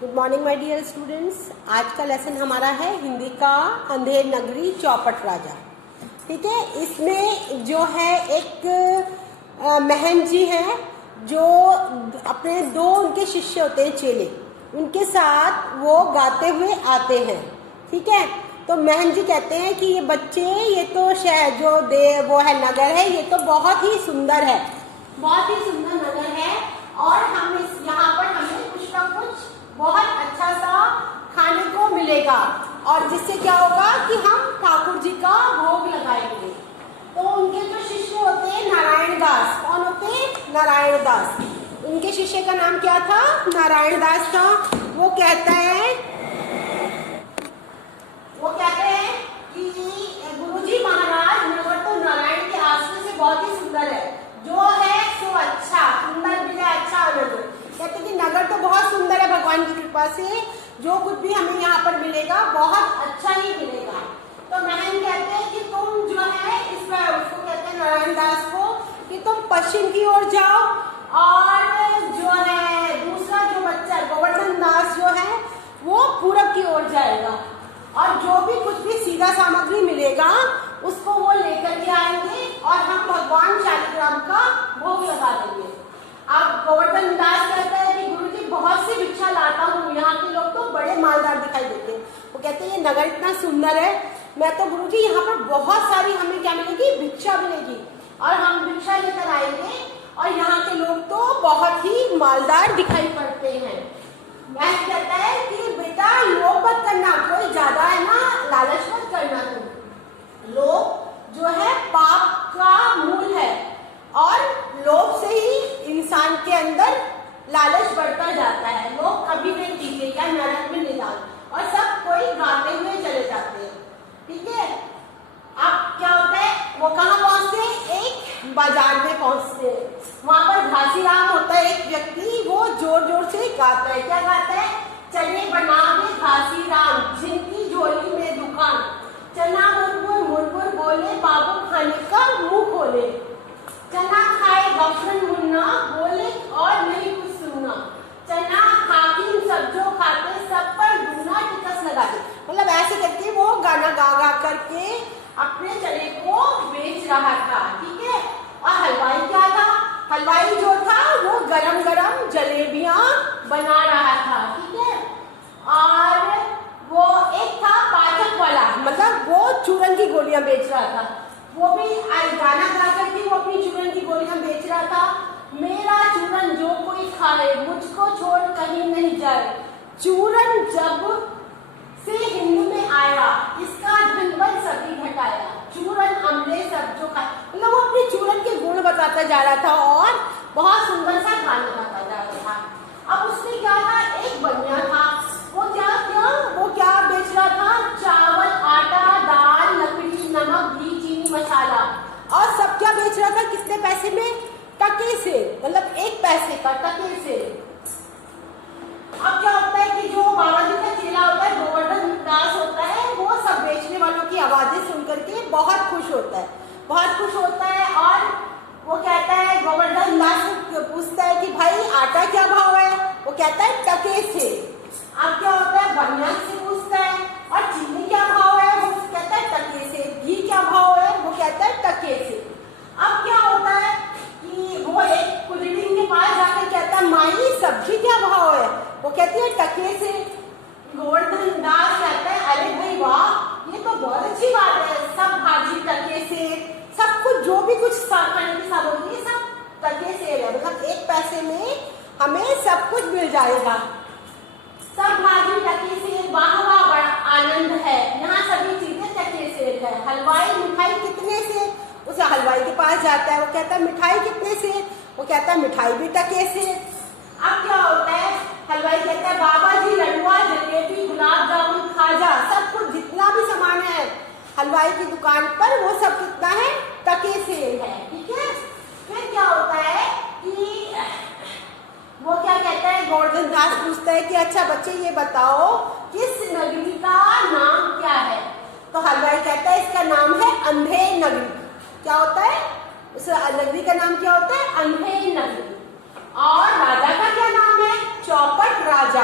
Good morning my dear students. आज का lesson हमारा है हिंदी का अंधेर नगरी चौपट राजा। ठीक है, इसमें जो है एक महन जी हैं जो अपने दो उनके शिष्य होते हैं, चेले, उनके साथ वो गाते हुए आते हैं। ठीक है, तो महन जी कहते हैं कि ये बच्चे, ये तो शहर जो वो है नगर है, ये तो बहुत ही सुंदर है, बहुत ही सुंदर नगर है और हम इस यहाँ पर हमें कुछ ना कुछ बहुत अच्छा सा खाने को मिलेगा और जिससे क्या होगा कि हम ठाकुर जी का भोग लगाएंगे। तो उनके जो शिष्य होते हैं नारायण दास, कौन होते हैं? नारायण दास। उनके शिष्य का नाम क्या था? नारायण दास था। वो कहते हैं कि गुरुजी महाराज, नगर तो नारायण के आश्रय से बहुत ही सुंदर है, जो है सो अच्छा, सुंदर भी है, अच्छा आनंद। कहते कि नगर तो बहुत सुंदर है, भगवान की कृपा से जो कुछ भी हमें यहाँ पर मिलेगा बहुत अच्छा ही मिलेगा। तो महन कहते हैं कि तुम जो है उसको कहते हैं नारायण दास को कि तुम पश्चिम की ओर जाओ और जो है दूसरा जो बच्चा गोवर्धन दास जो है वो पूरब की ओर जाएगा और जो भी कुछ भी सीधा सामग्री मिलेगा उसको वो लेकर के आएंगे और हम भगवान शालिग्राम का भोग लगा देंगे। अब गोवर्धन दास कहता है कि गुरुजी बहुत सी भिक्षा लाता हूँ, यहाँ के लोग तो बड़े मालदार दिखाई देते हैं। वो कहते हैं ये नगर इतना सुंदर है, मैं तो गुरुजी यहाँ पर बहुत सारी हमें क्या मिलेगी? भिक्षा मिलेगी और हम भिक्षा लेकर आएंगे और यहाँ के लोग तो बहुत ही मालदार दिखाई पड़ते हैं। मैं कहता है कि बेटा लोभ मत करना, कोई ज्यादा है ना लालच मत करना। तुम लोभ जो है पाप का मूल है और लोभ से ही इंसान के अंदर लालच बढ़ता जाता है। लोग कभी नहीं टीके या नरक में नहीं डाल और सब कोई गाते हुए चले जाते हैं। ठीक है, अब क्या होता है, वो कहाँ पहुंचते हैं? एक बाजार में पहुंचते हैं। वहां पर घासीराम होता है एक व्यक्ति, वो जोर जोर से गाता है। क्या गाता है? चने बनावे घासीराम, जिनकी झोली में दुकान, चना मुरमुर मुरमुर बोले, बाबू खाने का मुंह खोले, चना खाए गफरन मुन्ना, बोले और नहीं कुछ सुनना, चना खाकिन सब जो खाते, सब पर दूना टिकस लगा दे। मतलब ऐसे करके वो गाना गा गा करके अपने चने को बेच रहा था। ठीक है, और हलवाई क्या था? हलवाई जो था वो गरम गरम जलेबियां बना रहा था। ठीक है, और वो एक था पाचक वाला, मतलब वो चूरन की गोलियां बेच रहा था। वो भी गाना गा करके वो अपनी चूरन की गोलियां बेच रहा था। मेरा चूरन जो कोई खाए, मुझको छोड़ कहीं नहीं जाए, चूरन जब से हिंद में आया, इसका धनबल सभी घटाया, चूरन अमले सब जो खाए। मतलब वो अपनी चूरन के गुण बताता जा रहा था और बहुत सुंदर सा गाना गाता जा रहा था। अब उसमें क्या था? एक बनिया था, वो क्या बेच रहा था? चावल, आटा, दाल, लकड़ी, नमक, घी, चीनी, मसाला, और सब क्या बेच रहा था? कितने पैसे में? टके से, मतलब 1 पैसे का, टके से। अब क्या होता है कि जो बाबा जी का चेला होता है, गोवर्धन दास होता है, वो सब बेचने वालों की आवाजें सुन करके बहुत खुश होता है, बहुत खुश होता है। और वो कहता है, गोवर्धन दास पूछता है कि भाई आटा क्या भाव है? वो कहता है टके से। अब क्या होता है, बनिया से पूछता है, और चीनी क्या भाव है? वो कहता है टके से। घी क्या भाव है? वो कहता है टके से। अब क्या होता है कि वो एक कुलीन के पास जाकर कहता है, माई सब्जी क्या भाव है? वो कहती है टके से। गोवर्धन दास कहता है, अरे भाई वाह, ये तो बहुत अच्छी बात है, सब भाजी टके से, सब कुछ जो भी कुछ खाने की सामग्री सब टके से है, मतलब 1 पैसे में हमें सब कुछ मिल जाएगा, सब भाजी टके से। वाह वाह, बड़ा आनंद है, यहाँ सभी चीजें टके से है। हलवाई मिठाई कितने से? उसे हलवाई के पास जाता है, वो कहता है मिठाई कितने से? वो कहता है मिठाई भी टके से। अब क्या होता है, हलवाई कहता है बाबा जी लडुआ, जलेबी, गुलाब जामुन, खाजा, सब कुछ जितना भी सामान है हलवाई की दुकान पर वो सब कितना है? टके से है। ठीक है, फिर क्या होता है कि वो क्या कहता है, गोवर्धन दास पूछता है कि अच्छा बच्चे ये बताओ किस नगरी का नाम क्या है? तो हलवाई कहता है इसका नाम है अंधेर नगरी। क्या होता है? उस नगरी का नाम क्या होता है? अंधेर नगरी। और राजा का क्या नाम है? चौपट राजा।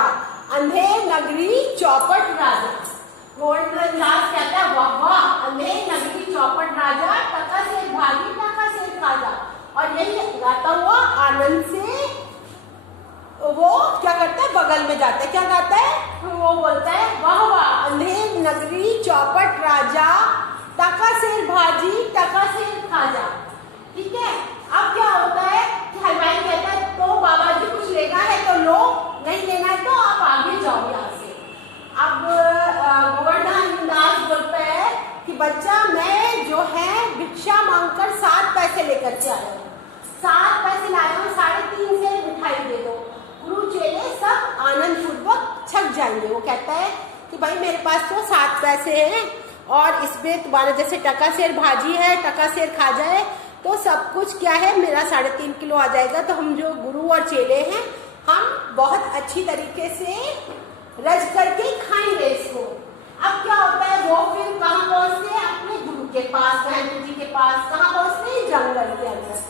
अंधेर नगरी चौपट राजा। गोवर्धन दास कहता है वाह वाह, अंधेर नगरी चौपट राजा, टका से भागी टका से खाजा। और यही गाता हुआ आनंद से वो क्या करता है, बगल में जाता है, क्या गाता है, वो बोलता है वाह वाह, अंधेर नगरी चौपट राजा, टका से भाजी टका से खाजा। ठीक है, अब क्या होता है कि हलवाई कहता है तो बाबा जी कुछ लेना है तो लो, नहीं लेना है तो आप आगे जाओ यहाँ से। अब गोवर्धन दास बोलता है कि बच्चा मैं जो है भिक्षा मांगकर 7 पैसे लेकर के आया हूँ, 7 पैसे लाया हूँ, 3.5 से मिठाई दे दो। गुरु चेले सब आनंद पूर्वक छक जाएंगे। वो कहता है कि भाई मेरे पास तो 7 पैसे हैं और इसमें तुम्हारा जैसे टका सेर भाजी है, टका सेर खाजा है, तो सब कुछ क्या है मेरा 3.5 किलो आ जाएगा। तो हम जो गुरु और चेले हैं हम बहुत अच्छी तरीके से रज करके खाएंगे इसको। अब क्या होता है, वो फिर कहाँ पहुंचते हैं, अपने गुरु के पास, बहन जी के पास। कहाँ पहुंचते हैं, जंगल के अंदर।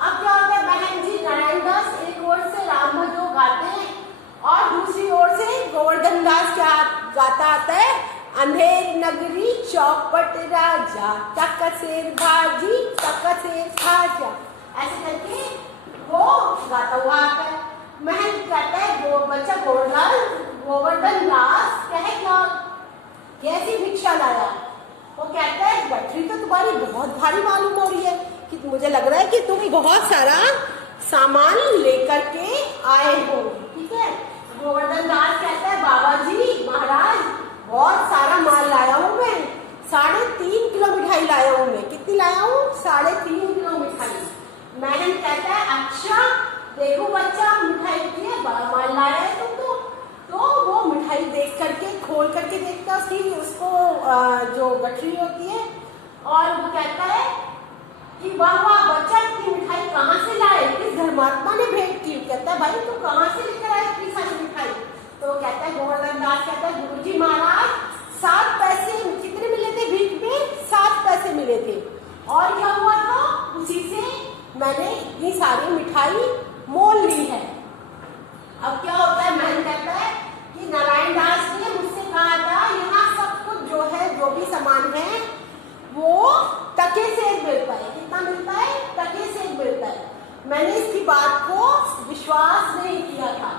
अब क्या होता है, बहन जी नारायण दास एक ओर से राम भजो गाते हैं और दूसरी ओर से गोवर्धन दास क्या गाता आता है, अंधेर नगरी चौपट राजा, टका सेर भाजी टका सेर खाजा। ऐसे करके वो गाता हुआ आता है। महल कहता है वो बच्चा गोवर्धन दास कहे क्या कैसी भिक्षा लाया। वो कहता है गठरी तो तुम्हारी बहुत भारी मालूम हो रही है, कि मुझे लग रहा है कि तुम बहुत सारा सामान लेकर के आए हो। ठीक है, गोवर्धन दास कहता है बाबा जी महाराज बहुत सारा माल लाया हूँ मैं, 3.5 किलो मिठाई लाया हूँ मैं। कितनी लाया हूँ, 3.5 किलो मिठाई। महल कहता है अच्छा देखो बच्चा मिठाई की बड़ा माल लाया है तुम तो वो मिठाई देख करके खोल करके देखता उसकी उसको जो गठरी होती है और वो कहता है कि वाह वाह बच्चा इतनी मिठाई कहाँ से लाए, किस धर्मात्मा ने भेंट की। कहता है भाई तू कहाँ से लेकर आए इतनी सारी मिठाई। तो कहता है गोवर्धन दास कहता है गुरुजी महाराज 7 पैसे कितने मिले थे भीख में, 7 पैसे मिले थे और क्या हुआ था उसी से मैंने इतनी सारी मिठाई मोल ली है। अब क्या होता है, महल कहता है कि नारायण दास ने मुझसे कहा था यहाँ सब कुछ जो है जो भी सामान है वो टके से मिलता है। कितना मिलता है, टके से मिलता है। मैंने इसकी बात को विश्वास नहीं किया था।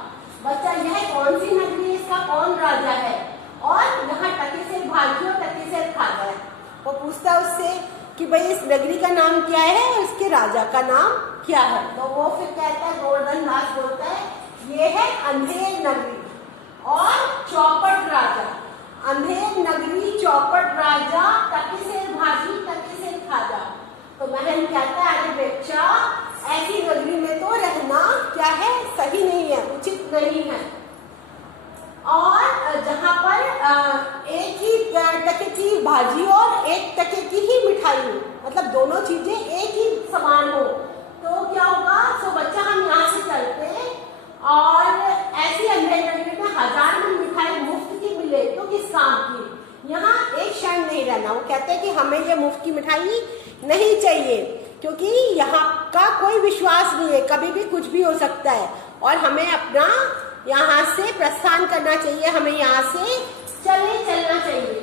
बच्चा यह कौन सी नगरी है, इसका कौन राजा है और यहाँ टके से भाजी और टके से खाजा है। वो पूछता है उससे कि भाई इस नगरी का नाम क्या है और इसके राजा का नाम क्या है। तो वो फिर कहता है गोवर्धन दास बोलता है ये है अंधेर नगरी और चौपट राजा। अंधेर नगरी चौपट राजा, टके से भाजी टके से खाजा। तो महल कहता है अरे बच्चा ऐसी नगरी में तो रहना क्या है, सही नहीं है, उचित नहीं है। और जहाँ पर एक ही टके की भाजी और एक टके की ही मिठाई हो, मतलब दोनों चीजें एक ही समान हो, तो क्या होगा। सो बच्चा हम यहाँ से चलते हैं और ऐसी अंधेर नगरी में 1000 में मिठाई मुफ्त की मिले तो किस काम की। यहाँ एक क्षण नहीं रहना। वो कहते हैं कि हमें ये मुफ्त की मिठाई नहीं चाहिए क्योंकि यहाँ का कोई विश्वास नहीं है, कभी भी कुछ भी हो सकता है और हमें अपना यहाँ से प्रस्थान करना चाहिए, हमें यहाँ से चलना चाहिए।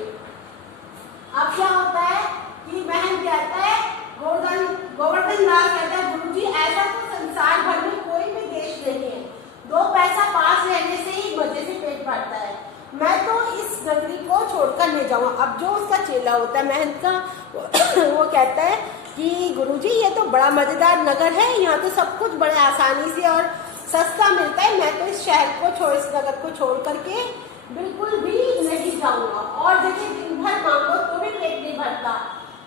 अब क्या होता है कि बहन कहता है गोवर्धन दास कहता है गुरुजी ऐसा तो संसार भर में कोई भी देश नहीं है, 2 पैसा पास रहने से ही मजे से पेट भरता है, मैं तो इस नगरी को छोड़कर नहीं जाऊंगा। अब जो उसका चेला होता है महंत का वो कहता है कि गुरुजी ये तो बड़ा मजेदार नगर है, यहाँ तो सब कुछ बड़े आसानी से और सस्ता मिलता है, मैं तो इस शहर को इस नगर को छोड़ करके बिल्कुल भी नहीं जाऊंगा। और देखिए दिन भर मांगो तो भी पेट नहीं भरता,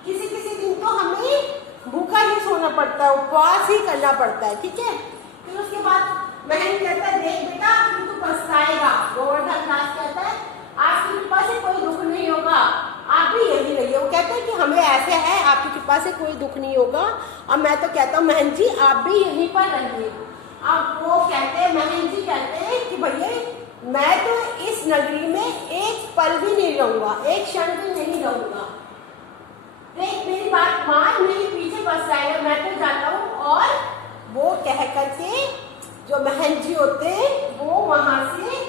किसी दिन तो हमें भूखा ही सोना पड़ता है, उपवास ही करना पड़ता है। ठीक है, फिर उसके बाद महल कहता है देख बेटा तू पछताएगा। गोवर्धन दास कहता है आपकी कृपा से कोई दुख नहीं होगा, आप भी यही रहिए। वो कहते हैं कि हमें ऐसे है आपकी कृपा से कोई दुख नहीं होगा और मैं तो कहता हूँ महन जी आप भी यहीं पर रहिए। अब वो कहते हैं महन जी कहते हैं कि भैया मैं तो इस नगरी में एक पल भी नहीं रहूंगा, एक क्षण भी नहीं रहूंगा, देख मेरी बात मान, मेरे पीछे बस जाएगा, मैं तो जाता हूँ। और वो कह करके जो महन जी होते हैं वो वहां से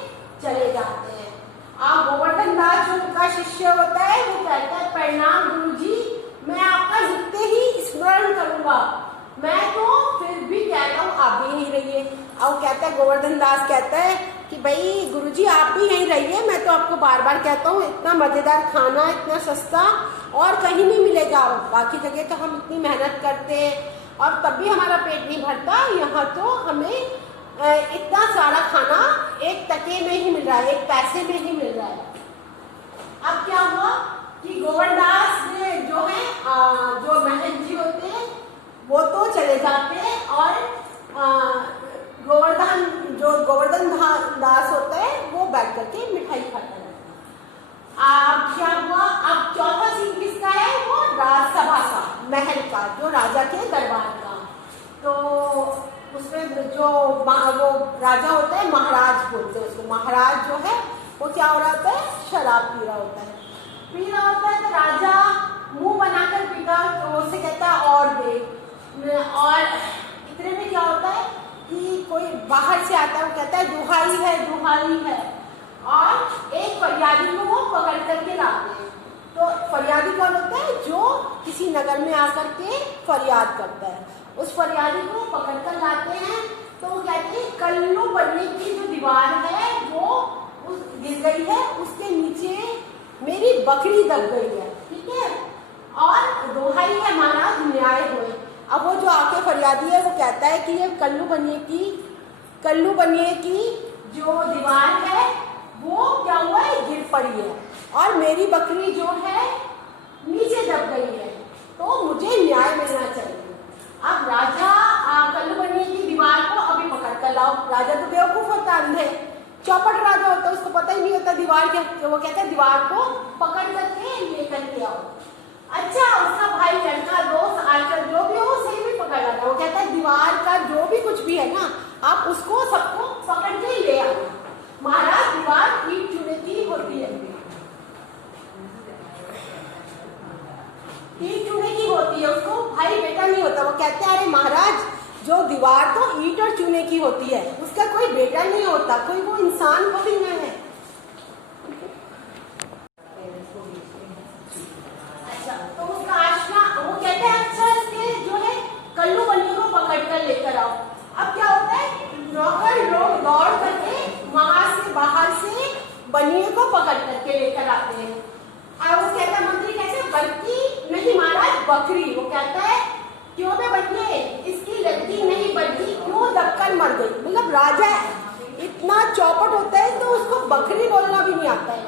चले जाते हैं। शिष्य होता है वो कहता है प्रणाम गुरुजी, मैं आपका जितने ही स्मरण करूंगा, मैं तो फिर भी कहता हूँ आप भी यहीं रहिए। और कहता है गोवर्धन दास कहता है कि भाई गुरुजी आप भी यहीं रहिए, मैं तो आपको बार बार कहता हूँ इतना मज़ेदार खाना इतना सस्ता और कहीं नहीं मिलेगा। बाकी जगह तो हम इतनी मेहनत करते हैं और तब भी हमारा पेट नहीं भरता, यहाँ तो हमें इतना सारा खाना एक टके में ही मिल रहा है, एक पैसे में ही मिल रहा है। अब क्या हुआ कि गोवर्धनदास ने जो है जो महंत जी होते हैं वो तो चले जाते हैं और गोवर्धन दास होता है वो बैठ करके मिठाई खाता है। अब क्या हुआ, अब चौथा सीन किसका है, वो राजसभा का, महल का, जो राजा के दरबार का। तो उसमें जो वो राजा होता है, महाराज बोलते हैं उसको, महाराज जो है वो क्या हो रहा होता है, शराब पी रहा होता है। तो राजा मुंह बनाकर पीता, तो उससे कहता है और दे। और इतने में क्या होता है कि कोई बाहर से आता है, वो कहता है दुहाई है दुहाई है, और एक फरियादी को वो पकड़ करके लाते हैं। तो फरियादी कौन होता है, जो किसी नगर में आकर के फरियाद करता है, उस फरियादी को पकड़ कर लाते हैं। तो वो कहते हैं कल्लू बनने की जो दीवार है वो गिर गई है, उसके नीचे मेरी बकरी दब गई है, ठीक है, और दुहाई है महाराज न्याय होए। अब वो जो आके फरियादी है वो कहता है कि ये कल्लू बनिए की जो दीवार है वो क्या हुआ है, गिर पड़ी है और मेरी बकरी जो है नीचे दब गई है, तो मुझे न्याय मिलना चाहिए। अब राजा कल्लू बनिए की दीवार को अभी पकड़ कर लाओ। राजा तो बेवकूफ होता, अंधे चौपट राजा होता, उसको पता ही नहीं होता दीवार क्या, वो कहता है दीवार को पकड़ करके लेकर के आओ। अच्छा, उसका भाई लड़का दोस्त आकर जो भी हो सही भी पकड़ लाता, वो कहता है दीवार का जो भी कुछ भी है ना आप उसको सबको पकड़ के ले आओ। महाराज दीवार ईंट चूने की होती है, ईंट चूने की होती है, उसको भाई बेटा नहीं होता। वो कहते हैं अरे महाराज जो दीवार तो ईंट और चूने की होती है उसका कोई बेटा नहीं होता, कोई वो इंसान को भी नहीं है। अच्छा, तो उसका आशना वो कहते हैं अच्छा इसके जो है कल्लू बनिए को पकड़ कर लेकर आओ। अब क्या होता है, नौकर लोग दौड़ करके वहां से बाहर से बनिए को पकड़ करके लेकर आते हैं। और वो कहता है मंत्री कैसे, बल्कि नहीं महाराज बकरी। वो कहता है क्यों बे बनिए, इसकी लड़की नहीं बल्कि क्यों दबकर मर गई। मतलब राजा इतना चौपट होता है तो उसको बकरी बोलना भी नहीं आता है।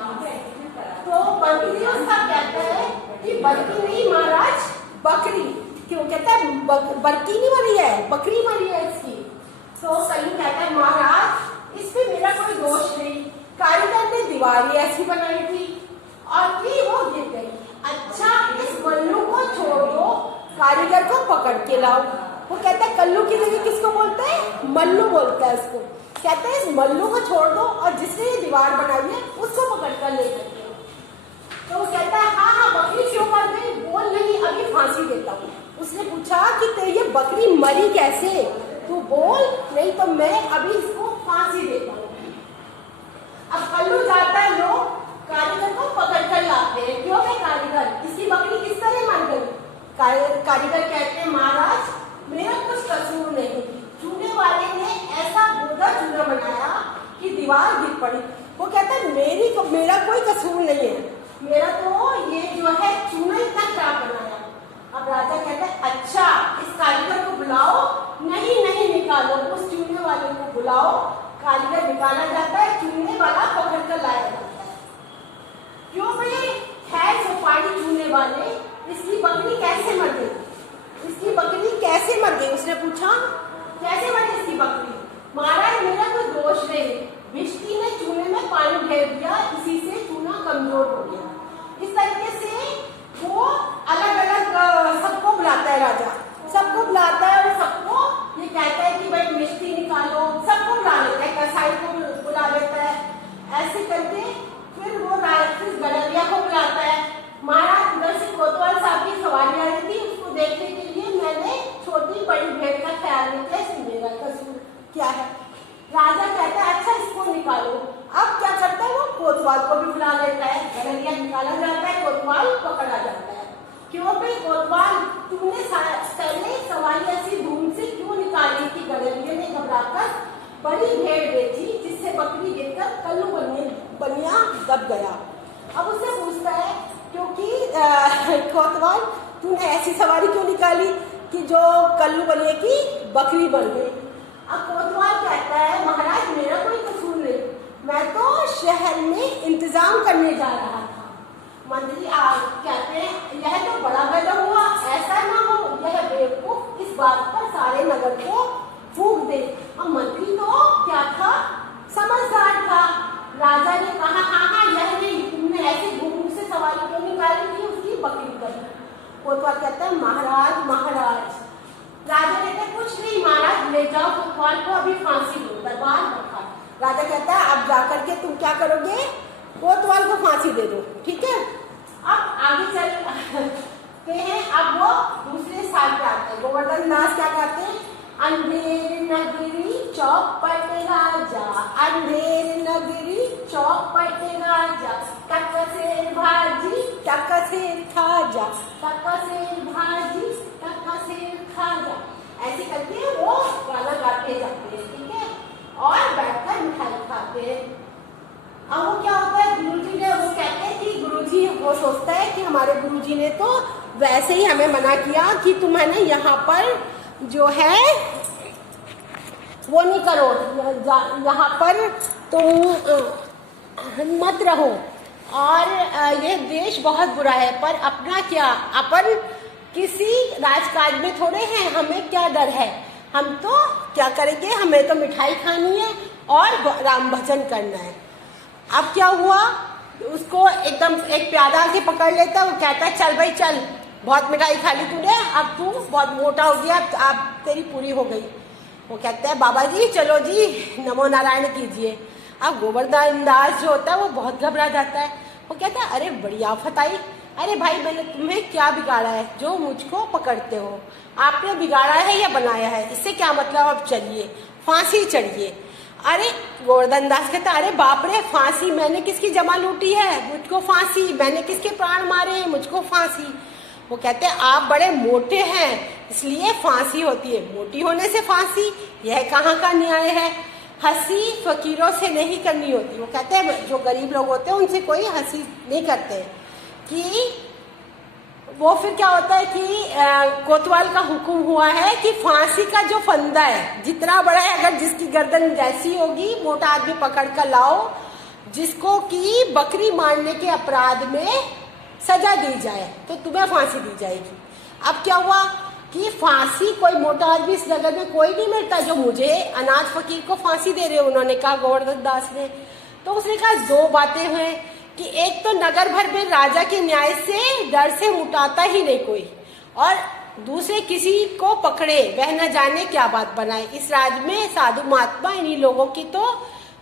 तो मंत्री उसका कहता है कि बल्कि नहीं महाराज बकरी। क्यों, कहता है बरकी नहीं मरी है, बकरी मरी है इसकी। तो कल्लू कहता है महाराज इसमें मेरा कोई दोष नहीं, कारीगर ने दीवार ऐसी बनाई थी और फिर वो गिर गई। अच्छा, इस मल्लू को छोड़ दो, कारीगर को पकड़ के लाओ। वो कहता है कल्लू की जगह किसको बोलता है, मल्लू बोलता है उसको। कहता है इस मल्लू को छोड़ दो और जिसने ये दीवार बनाई है उसको पकड़ कर ले सकते हो। तो वो कहता है हाँ बकरी क्यों मर गई, बोल नहीं अभी फांसी देता हूँ। उसने पूछा कि ये बकरी मरी कैसे, तू बोल नहीं तो मैं अभी इसको फांसी देता हूँ। अब कल्लू जाता है, लोग कारीगर को पकड़ कर लाते हैं। क्यों है कारीगर, इसकी बकरी किस तरह मर गई। कारीगर कहते हैं महाराज मेरा कुछ कसूर नहीं, चूने वाले ने ऐसा बुरा चूना बनाया कि दीवार गिर पड़ी। वो कहता है मेरा कोई कसूर नहीं है, मेरा तो ये जो है चूना इतना खराब बनाया। अब राजा कहता है अच्छा इस कारीगर को बुलाओ। नहीं निकालो, उस चूने वाले को बुलाओ। कारीगर निकाला जाता है, चूने वाला पकड़ कर लाया जाता है। क्यों भाई है सुपारी चूने वाले, इसकी बकरी कैसे मर गई, इसकी बकरी कैसे मर गई। उसने पूछा कैसे मरी इसकी बकरी। महाराज मेरा कोई दोष नहीं, बिजली ने चूने में पानी ढेर दिया, इसी से चूना कमजोर हो गया। इस तरीके से वो अलग अलग सबको बुलाता है, राजा सबको बुलाता है और सबको ये कहता है कि भाई मिष्टी निकालो, सबको बुला लेता है, कसाई को बुला लेता है। ऐसे करके फिर वो गडरिया को बुलाता है। महाराज उधर से कोतवाल साहब की सवारी आ रही थी, उसको देखने के लिए मैंने छोटी बड़ी भेड़ का ख्याल नहीं किया, इसमें मेरा कसूर क्या है। राजा कहता है अच्छा इसको निकालो। अब क्या करता है वो कोतवाल कोतवाल को भी बुला लेता है, गडरिया निकाला जाता है, कोतवाल पकड़ा जाता है। क्यों भाई कोतवाल, तुमने पहले सवारी ऐसी धूम से क्यों निकाली कि गडरिया ने घबराकर बड़ी भेड़ बेची, जिससे बकरी गिरकर कल्लू बनिया दब गया। अब उससे पूछता है क्योंकि कोतवाल तूने ऐसी सवारी क्यों निकाली कि जो कल्लू बनिया की बकरी बन गई। अब कोतवाल कहता है महाराज मेरा कोई कसूर नहीं, मैं तो शहर में इंतजाम करने जा रहा था। मंत्री कहते हैं यह तो बड़ा गजब हुआ, ऐसा ना हो यह बेवकूफ इस बात पर सारे नगर को फूंक दे। अब मंत्री तो क्या था, समझदार था। राजा ने कहा हाँ यह नहीं, तुमने ऐसे घूम से सवारी क्यों निकाली थी उसकी बकरी पर। कोतवाल कहता है महाराज महाराज। राजा कहता है कुछ नहीं महाराज, ले जाओ कोतवाल को अभी फांसी दो, दरबार रखा। राजा कहता है अब जाकर के तुम क्या करोगे, कोतवाल को फांसी दे दो, ठीक है। अब आगे चलते हैं, अब वो दूसरे साल पे आते हैं। गोवर्धन दास क्या कहते हैं, अंधेर नगरी चौपट राजा, अंधेर नगरी चौपट राजा, टकसेर भाजी टकसेर खाजा, टकसेर भाजी टकसेर खाजा। ऐसे करके वो गाना गाते जाते हैं, ठीक है, और बैठकर मिठाई खाते हैं। अब वो क्या होता है, गुरुजी ने वो कहते हैं कि गुरुजी, वो सोचता है कि हमारे गुरुजी ने तो वैसे ही हमें मना किया कि तुम्हें ना यहाँ पर जो है वो नहीं करो, यहाँ पर तुम मत रहो, और ये देश बहुत बुरा है, पर अपना क्या, अपन किसी राजकाज में थोड़े हैं, हमें क्या डर है, हम तो क्या करेंगे, हमें तो मिठाई खानी है और राम भजन करना है। अब क्या हुआ, उसको एकदम एक प्यादा आके पकड़ लेता है, वो कहता है चल भाई चल, बहुत मिठाई खा ली तूने, अब तू बहुत मोटा हो गया, अब तेरी पूरी हो गई। वो कहते हैं बाबा जी चलो जी नमो नारायण कीजिए। अब गोवर्धन दास जो होता है वो बहुत घबरा जाता है, वो कहता है अरे बड़ी आफत आई, अरे भाई मैंने तुम्हें क्या बिगाड़ा है जो मुझको पकड़ते हो, आपने बिगाड़ा है या बनाया है, इससे क्या मतलब, अब चलिए फांसी चढ़िए। अरे गोवर्धन दास कहता अरे बाप रे, फांसी, मैंने किसकी जमा लूटी है, मुझको फांसी, मैंने किसके प्राण मारे हैं, मुझको फांसी। वो कहते हैं आप बड़े मोटे हैं इसलिए फांसी होती है, मोटी होने से फांसी, यह कहाँ का न्याय है, हंसी फकीरों से नहीं करनी होती। वो कहते हैं जो गरीब लोग होते हैं उनसे कोई हंसी नहीं करते, कि वो फिर क्या होता है कि कोतवाल का हुक्म हुआ है कि फांसी का जो फंदा है जितना बड़ा है, अगर जिसकी गर्दन जैसी होगी, मोटा आदमी पकड़ कर लाओ, जिसको कि बकरी मारने के अपराध में सजा दी जाए तो तुम्हें फांसी दी जाएगी। अब क्या हुआ कि फांसी कोई मोटा आदमी इस नगर में कोई नहीं मिलता जो मुझे अनाथ फकीर को फांसी दे रहे हो, उन्होंने कहा गोवर्धन दास ने। तो उसने कहा दो बातें हैं कि एक तो नगर भर में राजा के न्याय से डर से मुटाता ही नहीं कोई, और दूसरे किसी को पकड़े वह न जाने क्या बात बनाए। इस राज्य में साधु महात्मा इन्हीं लोगों की तो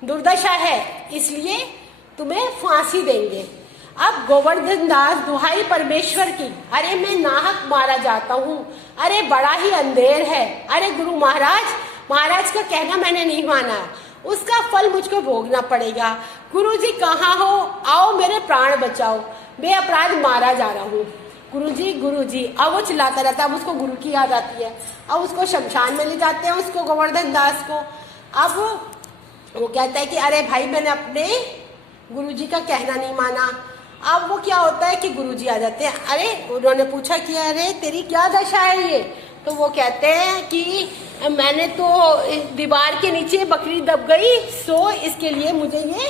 दुर्दशा है, इसलिए तुम्हें फांसी देंगे। अब गोवर्धन दास दुहाई परमेश्वर की, अरे मैं नाहक मारा जाता हूँ, अरे बड़ा ही अंधेर है, अरे गुरु महाराज का कहना मैंने नहीं माना, उसका फल मुझको भोगना पड़ेगा। गुरुजी कहाँ हो, आओ मेरे प्राण बचाओ, मैं अपराध मारा जा रहा हूँ। गुरुजी, अब वो चिल्लाता रहता है, अब उसको गुरु की याद आती है, अब उसको शमशान में ले जाते हैं उसको, गोवर्धन दास को। अब वो कहता है कि अरे भाई मैंने अपने गुरुजी का कहना नहीं माना। अब वो क्या होता है कि गुरुजी आ जाते हैं, अरे उन्होंने पूछा कि अरे तेरी क्या दशा है ये, तो वो कहते हैं कि मैंने तो दीवार के नीचे बकरी दब गई, सो इसके लिए मुझे ये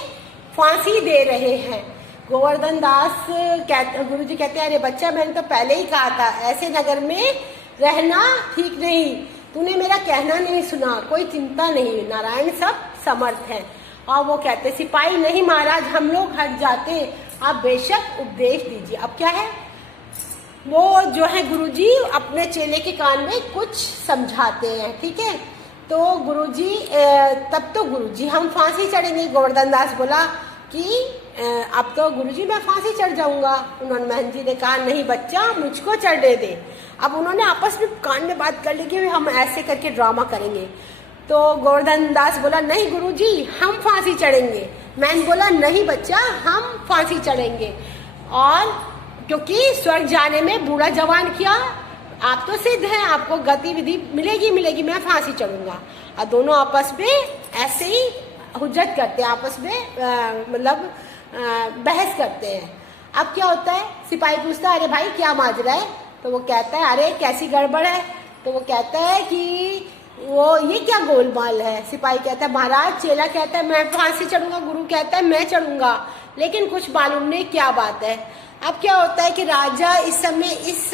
फांसी दे रहे हैं। गोवर्धन दास गुरुजी कहते हैं अरे बच्चा मैंने तो पहले ही कहा था ऐसे नगर में रहना ठीक नहीं, तूने मेरा कहना नहीं सुना, कोई चिंता नहीं, नारायण सब समर्थ है। और वो कहते सिपाही नहीं महाराज, हम लोग हट जाते, आप बेशक उपदेश दीजिए। अब क्या है, वो जो है गुरुजी अपने चेले के कान में कुछ समझाते हैं, ठीक है। तो गुरुजी तब तो गुरुजी हम फांसी चढ़ेंगे। गोवर्धन दास बोला कि अब तो गुरुजी मैं फांसी चढ़ जाऊंगा। उन्होंने महंत जी ने कहा नहीं बच्चा, मुझको चढ़ने दे। अब उन्होंने आपस में कान में बात कर ली कि हम ऐसे करके ड्रामा करेंगे। तो गोवर्धन दास बोला नहीं गुरुजी हम फांसी चढ़ेंगे। मैंने बोला नहीं बच्चा, हम फांसी चढ़ेंगे, और क्योंकि स्वर्ग जाने में बूढ़ा जवान किया, आप तो सिद्ध हैं, आपको गतिविधि मिलेगी, मैं फांसी चढ़ूंगा। और दोनों आपस में ऐसे ही हुज्जत करते हैं, आपस में मतलब बहस करते हैं। अब क्या होता है, सिपाही पूछता है अरे भाई क्या माजरा है, तो वो कहता है अरे कैसी गड़बड़ है, तो वो कहता है कि वो ये क्या गोलमाल है। सिपाही कहता है महाराज, चेला कहता है मैं फांसी चढ़ूंगा, गुरु कहता है मैं चढ़ूंगा, लेकिन कुछ मालूम नहीं क्या बात है। अब क्या होता है कि राजा इस समय इस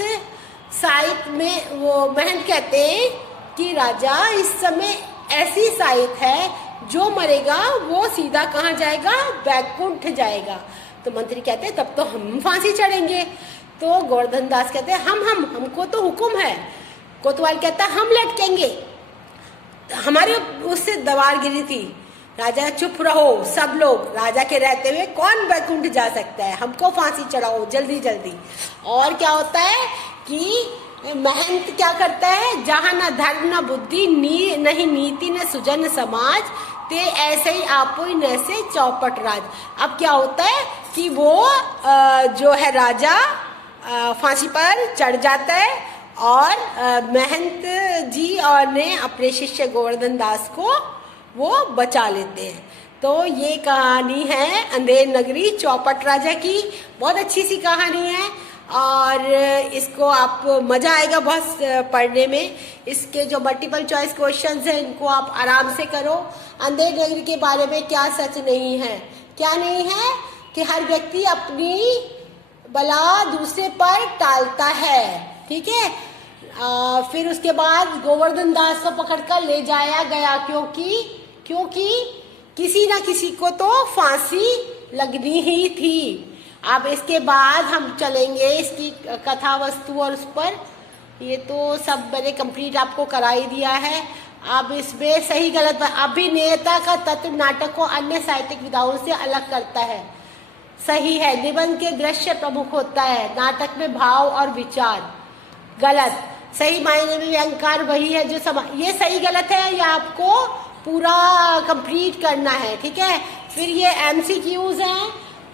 साइत में, वो महंत कहते हैं कि राजा इस समय ऐसी साइत है, जो मरेगा वो सीधा कहाँ जाएगा, बैकुंठ जाएगा। तो मंत्री कहते हैं तब तो हम फांसी चढ़ेंगे। तो गोवर्धन दास कहते हैं हमको तो हुक्म है। कोतवाल कहता है हम लटकेंगे, हमारे उससे दवार गिरी थी। राजा चुप रहो सब लोग, राजा के रहते हुए कौन बैकुंठ जा सकता है, हमको फांसी चढ़ाओ जल्दी जल्दी। और क्या होता है कि महंत क्या करता है, जहाँ न धर्म न बुद्धि नहीं नीति न सुजन समाज, ते ऐसे ही आपो ही नैसे चौपट राज। अब क्या होता है कि वो जो है राजा फांसी पर चढ़ जाता है, और महंत जी और ने अपने शिष्य गोवर्धन दास को वो बचा लेते हैं। तो ये कहानी है अंधेर नगरी चौपट राजा की, बहुत अच्छी सी कहानी है, और इसको आप मज़ा आएगा बहुत पढ़ने में। इसके जो मल्टीपल चॉइस क्वेश्चंस हैं इनको आप आराम से करो। अंधेर नगरी के बारे में क्या सच नहीं है, क्या नहीं है कि हर व्यक्ति अपनी बला दूसरे पर टालता है, ठीक है। फिर उसके बाद गोवर्धन दास को पकड़कर ले जाया गया, क्योंकि किसी ना किसी को तो फांसी लगनी ही थी। अब इसके बाद हम चलेंगे इसकी कथा वस्तु और उस पर, ये तो सब मैंने कंप्लीट आपको करा ही दिया है। अब इसमें सही गलत, अभिनेता का तत्व नाटक को अन्य साहित्यिक विधाओं से अलग करता है, सही है। निबंध के दृश्य प्रमुख होता है, नाटक में भाव और विचार। गलत, सही मायने में व्यंग्यकार वही है जो ये सही गलत है, ये आपको पूरा कंप्लीट करना है, ठीक है। फिर ये MCQs हैं,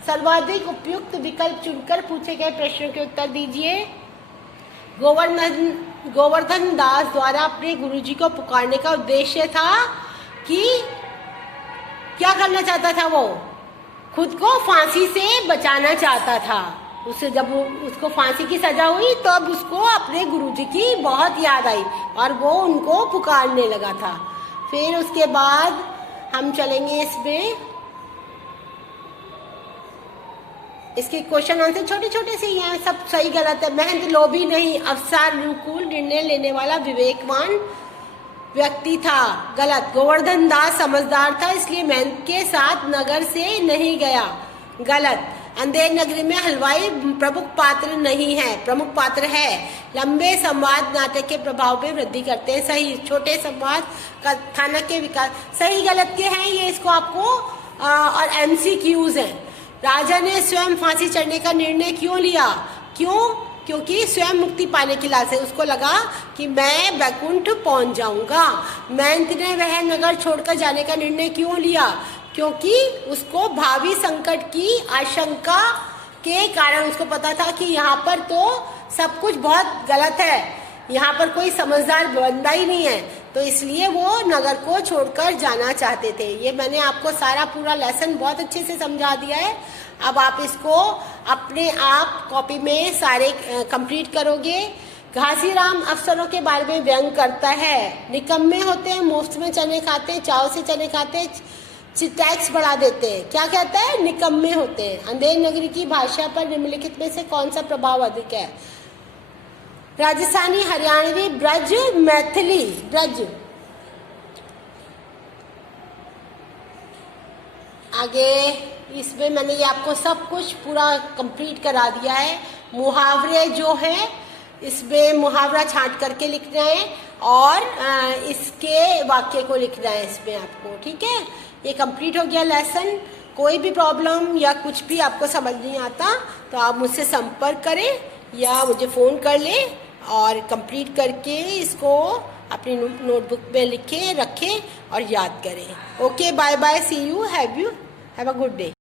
सर्वाधिक उपयुक्त विकल्प चुनकर पूछे गए प्रश्नों के उत्तर दीजिए। गोवर्धन दास द्वारा अपने गुरुजी को पुकारने का उद्देश्य था कि क्या करना चाहता था, वो खुद को फांसी से बचाना चाहता था। उससे जब उसको फांसी की सजा हुई तो अब उसको अपने गुरुजी की बहुत याद आई और वो उनको पुकारने लगा था। फिर उसके बाद हम चलेंगे इसमें, इसके क्वेश्चन आंसर छोटे छोटे से ही हैं, सब सही गलत है। महंत लोभी नहीं, अवसर अनुकूल निर्णय लेने वाला विवेकवान व्यक्ति था। गलत, गोवर्धन दास समझदार था इसलिए महंत के साथ नगर से नहीं गया। गलत, अंधेर नगरी में हलवाई प्रमुख पात्र नहीं है, प्रमुख पात्र है। लंबे संवाद नाटक के प्रभाव में वृद्धि करते हैं। सही, छोटे संवाद कथानक के विकास। सही गलत के हैं ये, इसको आपको और MCQs हैं। राजा ने स्वयं फांसी चढ़ने का निर्णय क्यों लिया? क्योंकि स्वयं मुक्ति पाने की लालसा से उसको लगा कि मैं बैकुंठ पहुंच जाऊंगा। महंत ने वह नगर छोड़कर जाने का निर्णय क्यों लिया? क्योंकि उसको भावी संकट की आशंका के कारण उसको पता था कि यहाँ पर तो सब कुछ बहुत गलत है, यहाँ पर कोई समझदार बंदा ही नहीं है, तो इसलिए वो नगर को छोड़कर जाना चाहते थे। ये मैंने आपको सारा पूरा लेसन बहुत अच्छे से समझा दिया है। अब आप इसको अपने आप कॉपी में सारे कंप्लीट करोगे। घासीराम अफसरों के बारे में व्यंग करता है। निकम्मे होते हैं, मुफ्त में चने खाते हैं, चाव से चने खाते हैं, टैक्स बढ़ा देते हैं। क्या कहता है? निकम्मे होते हैं। अंधेर नगरी की भाषा पर निम्नलिखित में से कौन सा प्रभाव अधिक है? राजस्थानी, हरियाणवी, ब्रज, मैथिली। ब्रज। आगे इसमें मैंने ये आपको सब कुछ पूरा कंप्लीट करा दिया है। मुहावरे जो है इसमें मुहावरा छांट करके लिखना है और इसके वाक्य को लिखना है इसमें आपको, ठीक है। ये कंप्लीट हो गया लेसन। कोई भी प्रॉब्लम या कुछ भी आपको समझ नहीं आता तो आप मुझसे संपर्क करें या मुझे फ़ोन कर लें और कंप्लीट करके इसको अपनी नोटबुक में लिखें, रखें और याद करें। Okay, bye bye, see you, have you have a good day.